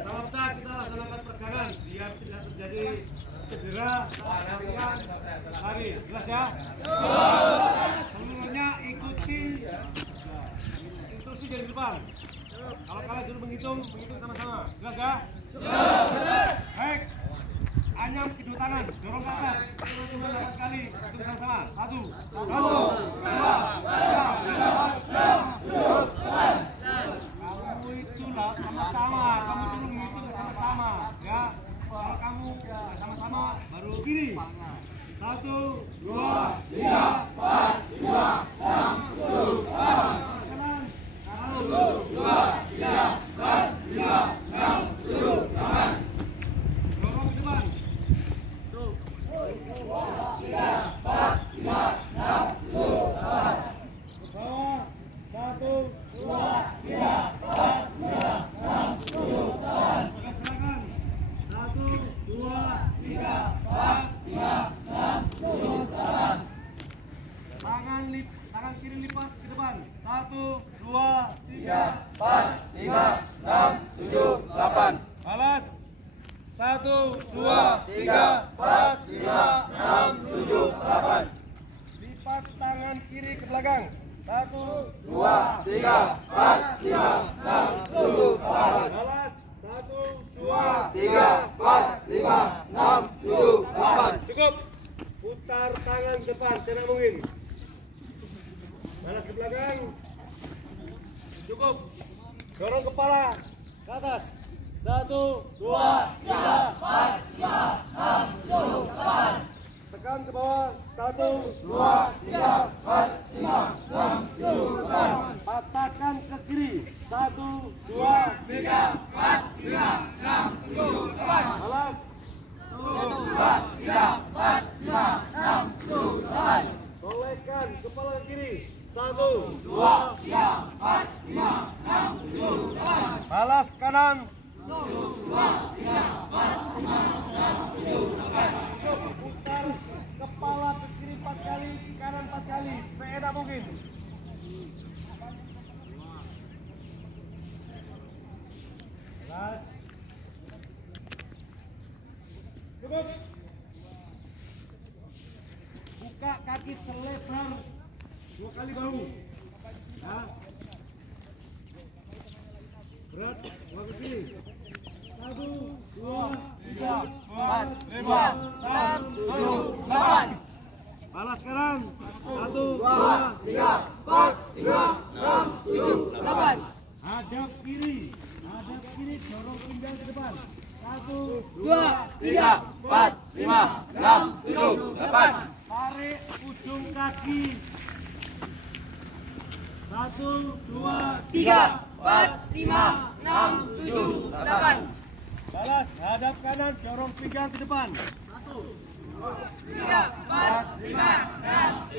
Sama kita laksanakan peregangan biar tidak terjadi cedera saat latihan lari. Jelas ya? Seluruhnya ikuti instruksi dari depan. Kalau kalian suruh menghitung sama-sama. Jelas ya? Baik. Anyam kedua tangan, dorong ke atas. Cuma 8 kali. Hitung sama-sama. 1, 2, 3, 4, 5, 6, 7, 8. Kamu itu lah sama-sama. Kamu suruh menghitung sama-sama. Ya. Kalau kamu sama-sama baru kiri. 1, 2, 3, 4, 5, 6, 7, 8. Kanan. 1, 2, 3, 4, 5, 6, 7, 8. Dorong ke depan. 3, 4, 5, 6, 7, 8. Ke bawah. 1, 2, 3, 4, 5, 6, 7, 8. Silakan. 1, 2, 3, 4, 5, 6, 7, 8. Tangan kiri lipat ke depan. 1, 2, 3, 4, 5, 6, 7, 8. Balas. 1, 2, 3, 4, 5, 6, 7, 8. Lipat tangan kiri ke belakang. 1, 2, 3, 4, 5, 6, 7, 8. Balas. 1, 2, 3, 4, 5, 6, 7, 8. Cukup. Putar tangan ke depan senang mungkin. Balas ke belakang. Cukup. Dorong kepala ke atas. 1, 2, 3, 4, 5, 6, 7, 8. Tekan ke bawah. 1, 2, 3, 4, 5, 6, 7, 8. Patahkan ke kiri. 1, 2, 3, 4, 5, 6, 7, 8. Balas. 1, 2, 3, 4, 5, 6, 7, 8. Tolekkan kepala ke kiri. 1, 2, 3, 4, 5, 6, 7, 8. Balas kanan. 1, 2, 3, 4, 5, 6, 7, 8. Putar kepala ke kiri 4 kali, ke kanan 4 kali. Seenak mungkin. Balas. Cukup. Buka kaki selebar 2 kali bahu. Ya. Berat, bagus ini. 1, 2, 3, 4, 5, 6, 7, 8. Balas kanan. 1, 2, 3, 4, 5, 6, 7, 8. Hadap kiri, dorong pinggang ke depan. 1, 2, 3, 4, 5, 6, 7, 8. Tarik ujung kaki. 1, 2, 3, 4, 5, 6, 7, 8. balas. Hadap kanan, dorong pinggang ke depan. 1, 3, 4, 5, 6, 7.